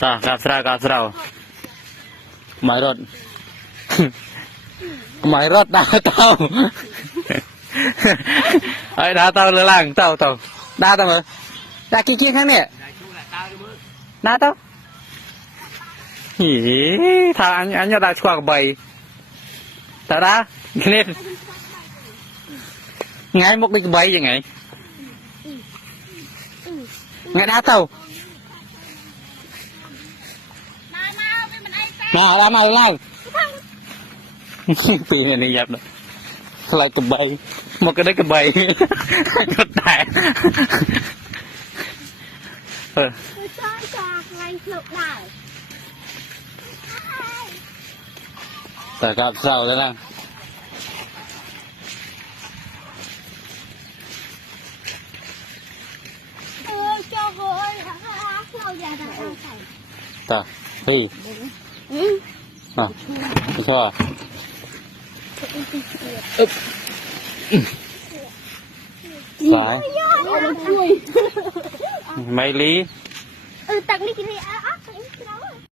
กับเราหมายรถหมายรถดาวเต่าไอ้ดาวเต่าเรือล่างเต่าดาวเต่าเหรอดาวกี้ข้างเนี่ยดาวเต่าฮีทางอันนี้ดาวชั่วกับใบแต่ดาเนี่ยไงมุกใบยังไงไงดาวเต่ามาล่างปีนี้ยับเลยอะไรกับใบหมดก็ได้กับใบก็แตกแต่กับเศร้าแล้วนะต่อพี่ไม่ชอบสายไม่ลีตักนี่กินนี่